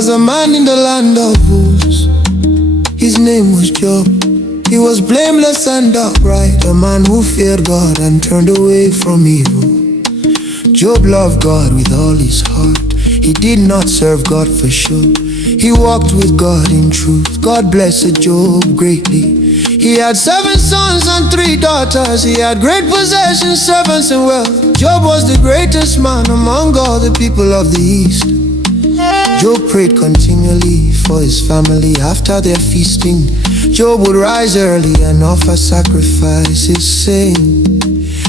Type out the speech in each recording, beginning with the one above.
was a man in the land of Uz. His name was Job. He was blameless and upright, a man who feared God and turned away from evil. Job loved God with all his heart. He did not serve God for show. He walked with God in truth. God blessed Job greatly. He had 7 sons and 3 daughters. He had great possessions, servants and wealth. Job was the greatest man among all the people of the East. Job prayed continually for his family after their feasting. Job would rise early and offer sacrifices, saying,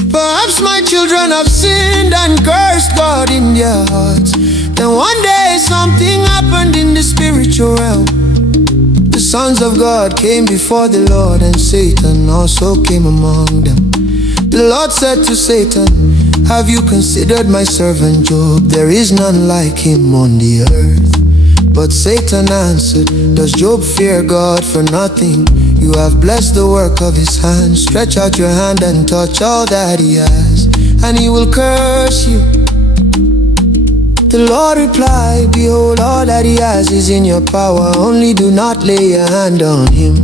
"Perhaps my children have sinned and cursed God in their hearts." Then one day something happened in the spiritual realm. The sons of God came before the Lord, and Satan also came among them. The Lord said to Satan, "Have you considered my servant Job? There is none like him on the earth." But Satan answered, "Does Job fear God for nothing? You have blessed the work of his hands. Stretch out your hand and touch all that he has, and he will curse you." The Lord replied, "Behold, all that he has is in your power. Only do not lay your hand on him."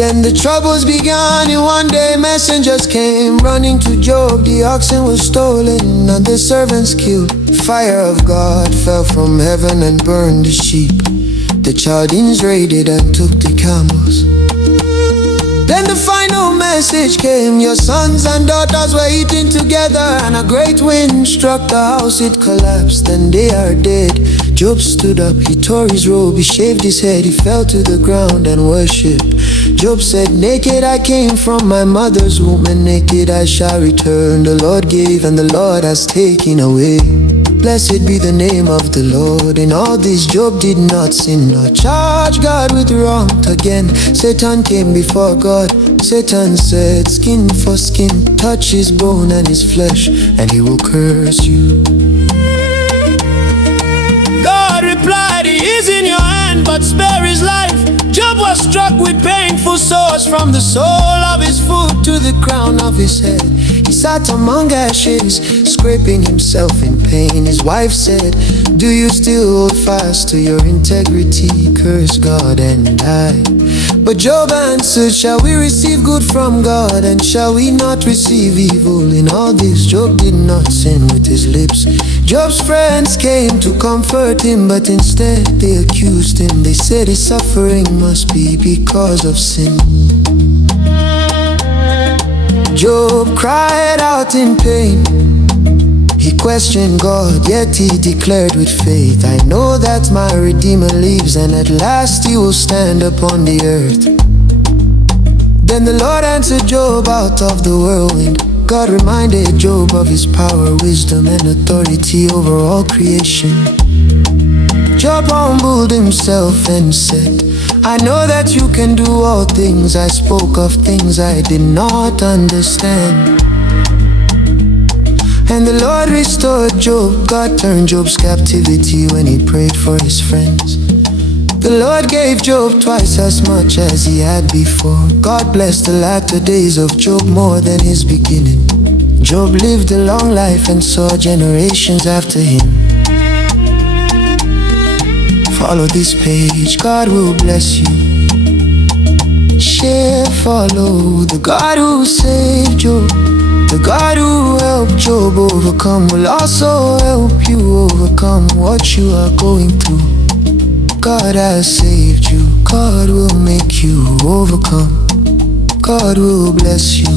Then the troubles began, and one day messengers came running to Job. The oxen were stolen and the servants killed. Fire of God fell from heaven and burned the sheep. The Chaldeans raided and took the camels. Then the final message came, your sons and daughters were eating together, and a great wind struck the house, it collapsed, and they are dead. Job stood up, he tore his robe, he shaved his head, he fell to the ground and worshipped. Job said, "Naked I came from my mother's womb, and naked I shall return. The Lord gave and the Lord has taken away. Blessed be the name of the Lord." In all this Job did not sin nor charge God with wrong. Again Satan came before God. Satan said, "Skin for skin, touch his bone and his flesh, and he will curse you." God replied, "He is in your hand, but spare his life." Job was struck with painful sores from the sole of his foot to the crown of his head. He sat among ashes, scraping himself in pain. His wife said, "Do you still hold fast to your integrity? Curse God and die." But Job answered, "Shall we receive good from God, and shall we not receive evil?" In all this Job did not sin with his lips. Job's friends came to comfort him, but instead they accused him. They said his suffering must be because of sin. Job cried out in pain. He questioned God, yet he declared with faith, "I know that my Redeemer lives, and at last he will stand upon the earth." Then the Lord answered Job out of the whirlwind. God reminded Job of his power, wisdom, and authority over all creation. Job humbled himself and said, "I know that you can do all things. I spoke of things I did not understand." And the Lord restored Job. God turned Job's captivity when he prayed for his friends. The Lord gave Job twice as much as he had before. God blessed the latter days of Job more than his beginning. Job lived a long life and saw generations after him. Follow this page, God will bless you. Share, follow the God who saved Job. The God who helped Job overcome will also help you overcome what you are going through. God has saved you. God will make you overcome. God will bless you.